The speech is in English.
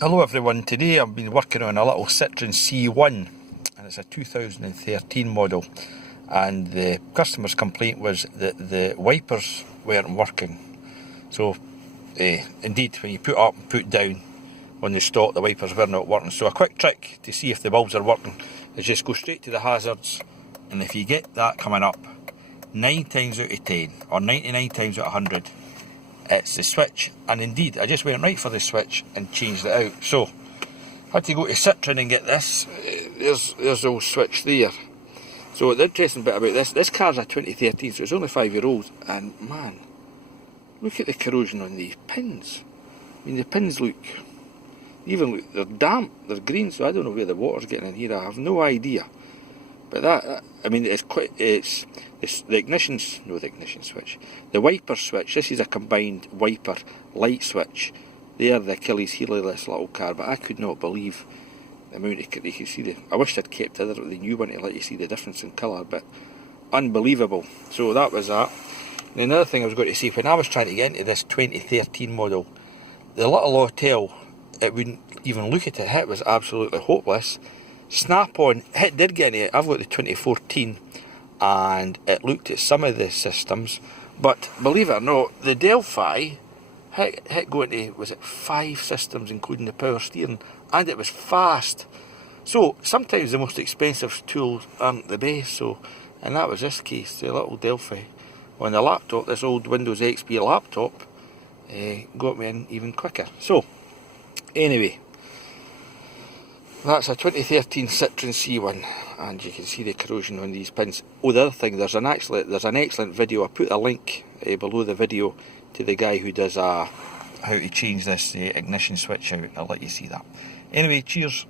Hello everyone, today I've been working on a little Citroen C1 and it's a 2013 model, and the customer's complaint was that the wipers weren't working. So indeed, when you put up and put down on the stock, the wipers were not working. So a quick trick to see if the bulbs are working is just go straight to the hazards, and if you get that coming up 9 times out of 10 or 99 times out of 100, it's the switch. And indeed, I just went right for the switch and changed it out. So I had to go to Citroen and get this. There's the old switch there. So the interesting bit about this car's a 2013, so it's only 5-year-old, and man, look at the corrosion on these pins. I mean, the pins they're damp, they're green, so I don't know where the water's getting in here. I have no idea. But I mean, it's the ignition switch, the wiper switch. This is a combined wiper light switch. They are the Achilles heel of this little car, but I could not believe the amount you can see. I wish I'd kept the new one to let you see the difference in colour, but unbelievable. So that was that. And another thing I was going to say, when I was trying to get into this 2013 model, the little hotel, it wouldn't even look at it. It was absolutely hopeless. Snap-on, it did get in it. I've got the 2014 and it looked at some of the systems, but believe it or not, the Delphi hit go into, was it 5 systems including the power steering, and it was fast. So sometimes the most expensive tools aren't the best. So, and that was this case, the little Delphi on the laptop, this old Windows XP laptop, got me in even quicker. So anyway, that's a 2013 Citroen C1, and you can see the corrosion on these pins. Oh, the other thing, there's an excellent video. I put a link below the video to the guy who does how to change this ignition switch out. I'll let you see that. Anyway, cheers.